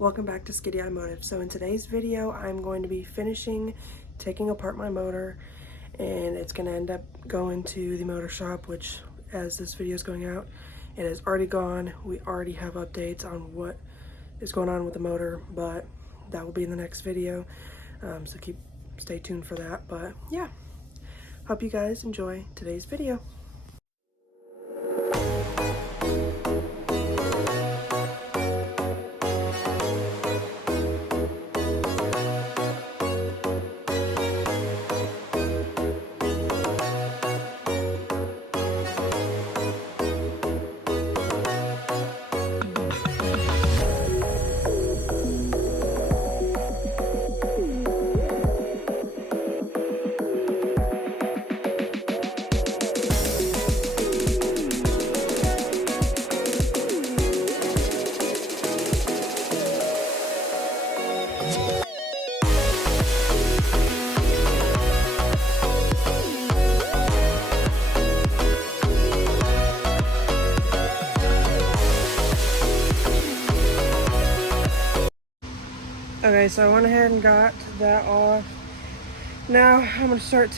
Welcome back to Skiddy Automotive. So in today's video, I'm going to be taking apart my motor, and it's going to end up going to the motor shop, which as this video is going out, it has already gone. We already have updates on what is going on with the motor, but that will be in the next video. So stay tuned for that. But yeah, hope you guys enjoy today's video. Okay, so I went ahead and got that off. Now I'm going to start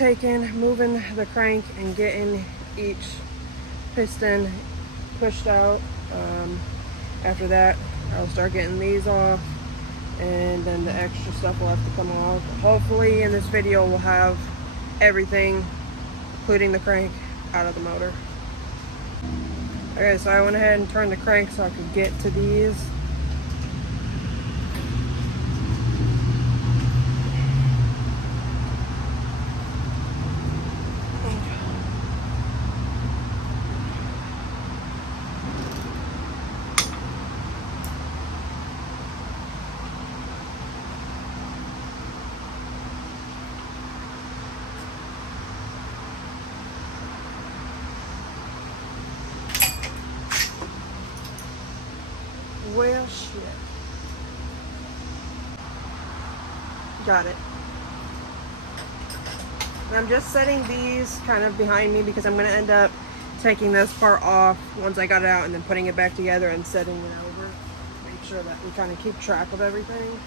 moving the crank and getting each piston pushed out. After that, I'll start getting these off, and then the extra stuff will have to come off. Hopefully in this video we'll have everything, including the crank, out of the motor. Okay, so I went ahead and turned the crank so I could get to these. Well, shit. Got it. And I'm just setting these kind of behind me because I'm going to end up taking this part off once I got it out and then putting it back together and setting it over. Make sure that we kind of keep track of everything.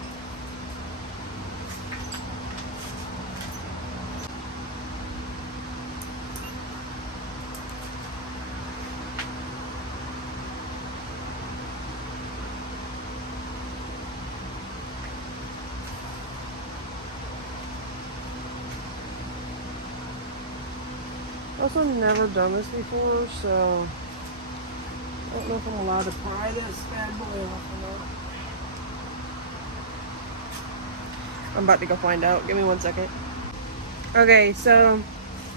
Also, never done this before, so I don't know if I'm allowed to pry this bad boy off or not. I'm about to go find out. Give me 1 second. Okay, so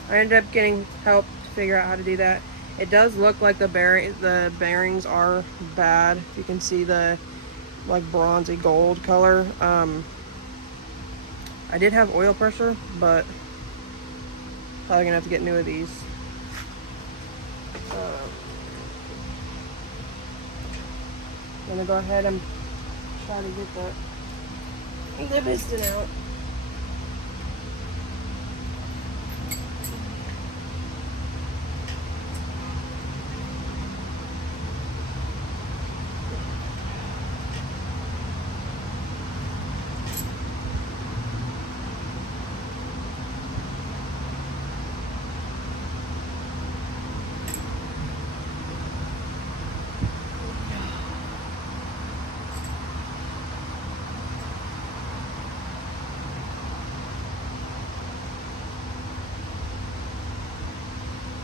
I ended up getting help to figure out how to do that. It does look like the bearings are bad. You can see the like bronzy gold color. I did have oil pressure, but probably gonna have to get new of these. I'm gonna go ahead and try to get the piston out.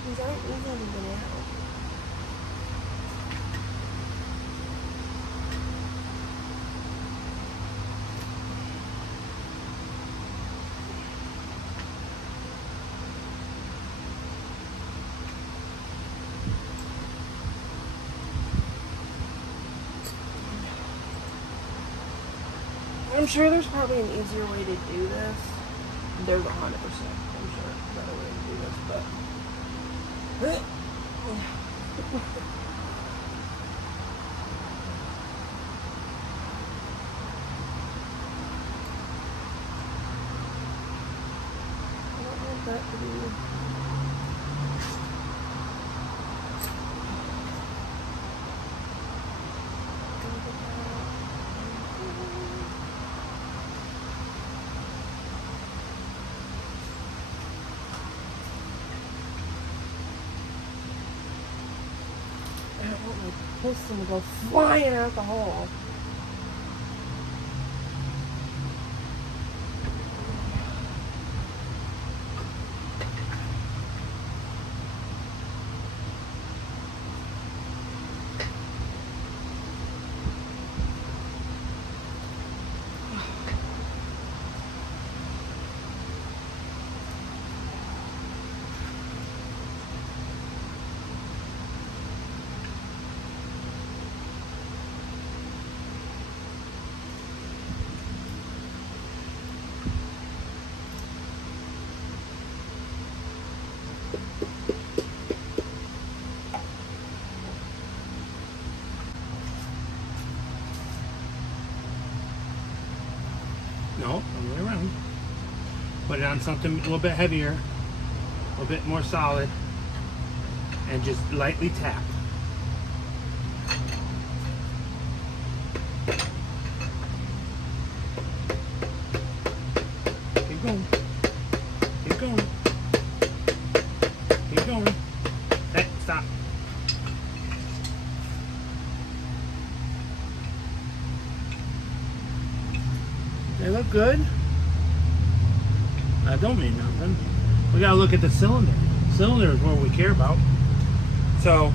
These aren't easy to get out. I'm sure there's probably an easier way to do this. There's 100%, I'm sure, a better way to do this, but I don't want that to be. I don't want my piston to go flying out the hole. No, all the way around. Put it on something a little bit heavier, a little bit more solid, and just lightly tap. Keep going. Keep going. Keep going. Hey, stop. They look good. That don't mean nothing. We gotta look at the cylinder. Cylinder is what we care about. So,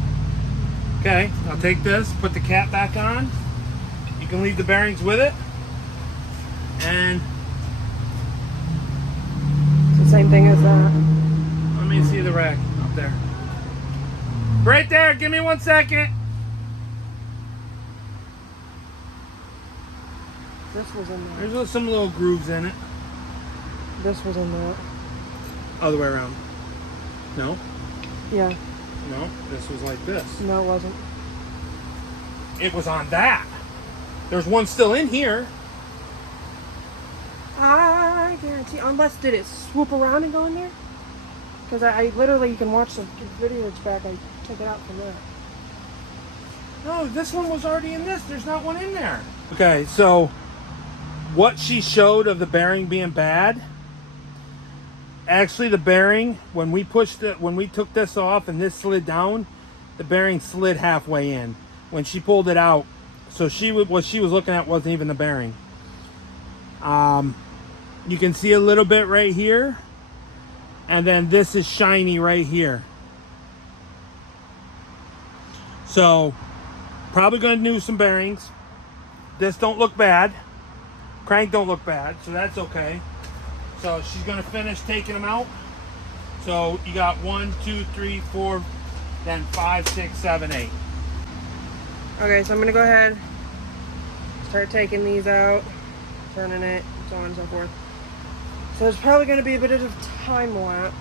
okay, I'll take this, put the cap back on. You can leave the bearings with it. And It's the same thing as that. let me see the rack up there. Right there, give me 1 second. This was in there. There's some little grooves in it. This was in that. Other way around. No, Yeah. no, this was like this. No, it wasn't. It was on that. There's one still in here. I guarantee. Unless did it swoop around and go in there? Because I literally, you can watch the video that's back. I took it out from there. No, this one was already in this. There's not one in there. Okay, so what she showed of the bearing being bad, actually the bearing, when we took this off and this slid down, the bearing slid halfway in. When she pulled it out, so what she was looking at wasn't even the bearing. You can see a little bit right here, and then this is shiny right here. So probably going to do some bearings. This don't look bad. Crank don't look bad, so that's okay. So she's going to finish taking them out. So you got 1, 2, 3, 4, then 5, 6, 7, 8. Okay, so I'm gonna go ahead, start taking these out, turning it, so on and so forth. So there's probably gonna be a bit of time lapse.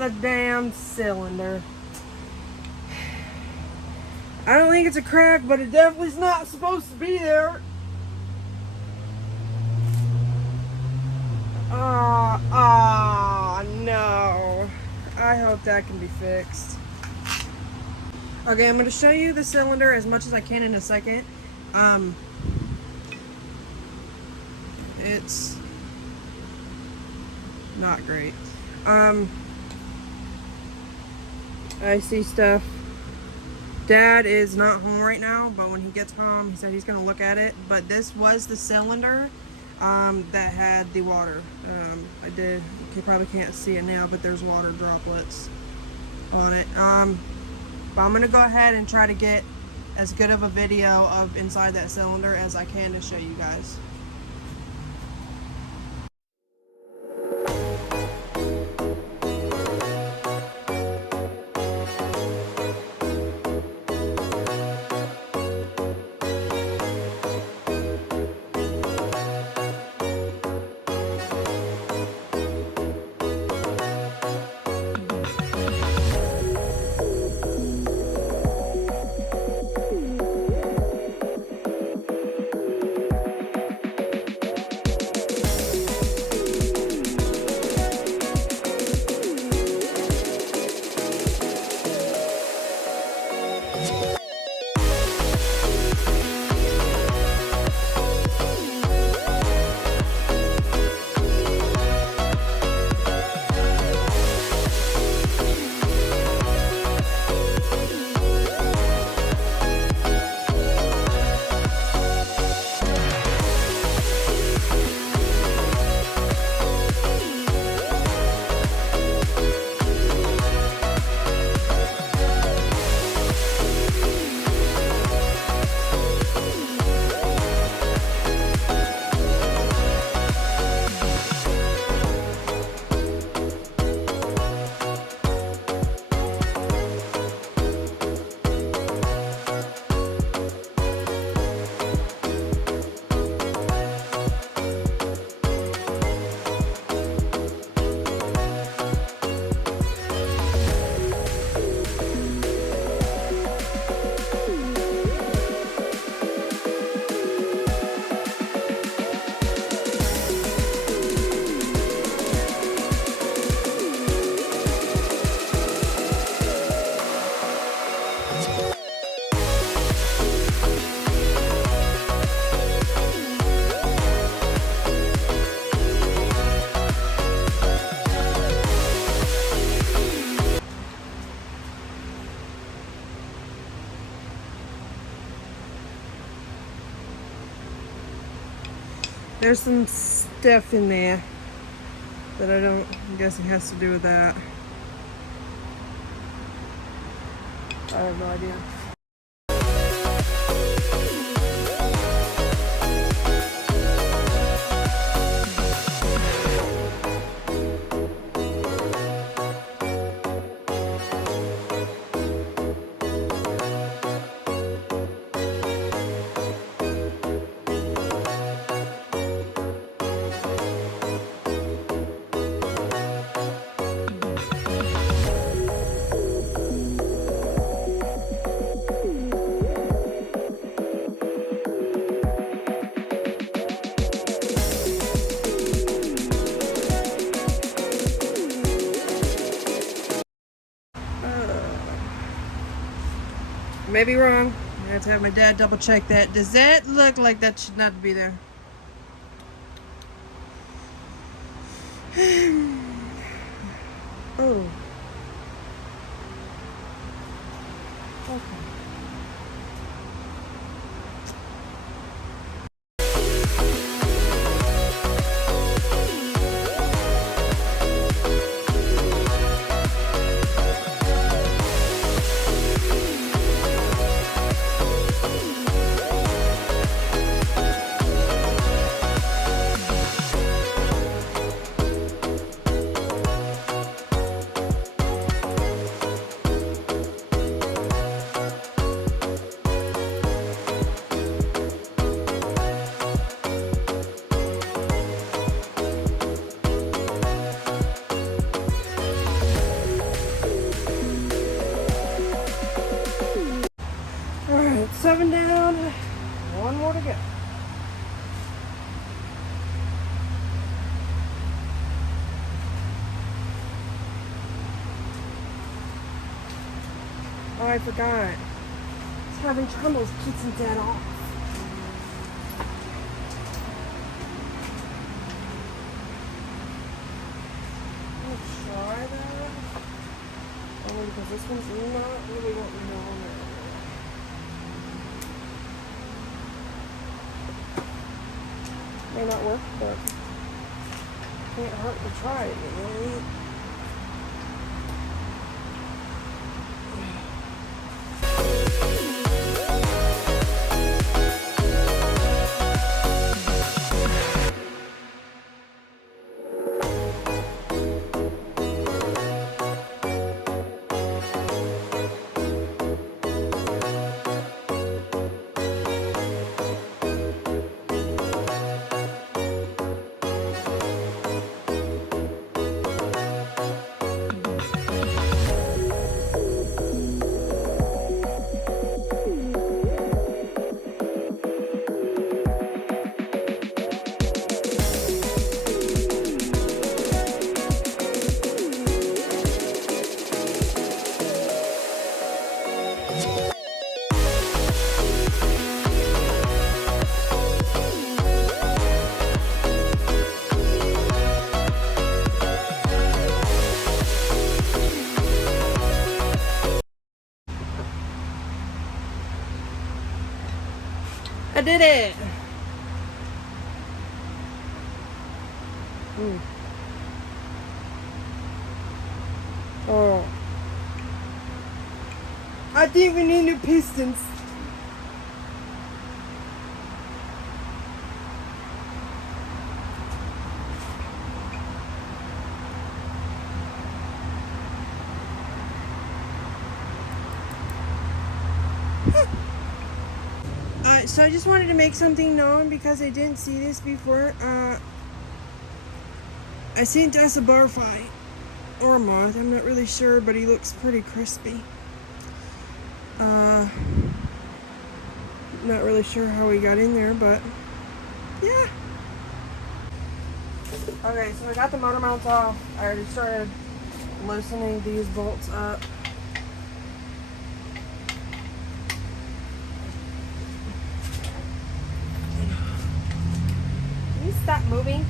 the damn cylinder. I don't think it's a crack, but it definitely is not supposed to be there. No. I hope that can be fixed. Okay, I'm going to show you the cylinder as much as I can in a second. It's not great. I see stuff. Dad is not home right now, but when he gets home, he said he's gonna look at it. But this was the cylinder that had the water. You probably can't see it now, but there's water droplets on it. But I'm gonna go ahead and try to get as good of a video of inside that cylinder as I can to show you guys. There's some stuff in there that I'm guessing has to do with that. I have no idea. May be wrong. I have to have my dad double check that. Does that look like that should not be there? Oh. Okay. Oh, I forgot. It's having troubles keeping that off. Try that. Only because this one's not really what we want. May not work, but can't hurt to try it, you know? I did it! Oh. I think we need new pistons. So I just wanted to make something known because I didn't see this before. I seen Jess a barfly or a moth. I'm not really sure, but he looks pretty crispy. Not really sure how he got in there, but yeah. Okay, so I got the motor mounts off. I already started loosening these bolts up. Can you stop moving?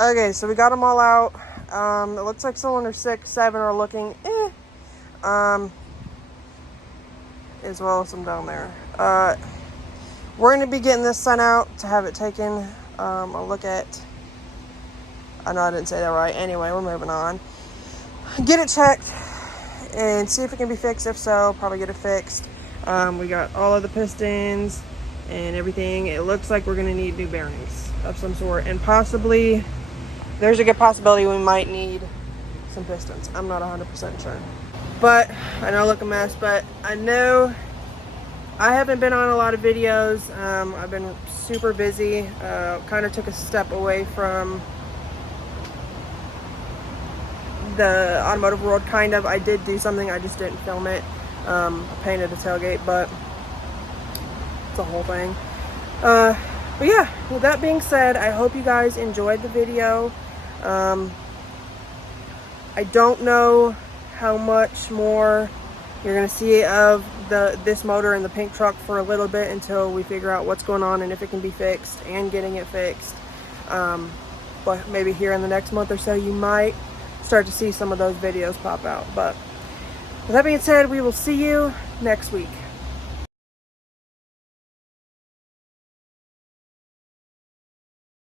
Okay, so we got them all out. It looks like cylinder 6, 7 are looking as well as some down there. We're going to be getting this sent out to have it taken a look at. I know I didn't say that right. Anyway, we're moving on. Get it checked and see if it can be fixed. If so, probably get it fixed. We got all of the pistons and everything. It looks like we're going to need new bearings of some sort, and possibly there's a good possibility we might need some pistons. I'm not 100% sure, but I know I look a mess, but I know I haven't been on a lot of videos. I've been super busy. Kind of took a step away from the automotive world, kind of. I did do something, I just didn't film it. I painted a tailgate, but it's a whole thing. But yeah, with that being said, I hope you guys enjoyed the video. I don't know how much more you're gonna see of this motor in the pink truck for a little bit, until we figure out what's going on and if it can be fixed and getting it fixed. But maybe here in the next month or so, you might start to see some of those videos pop out. But with that being said, we will see you next week.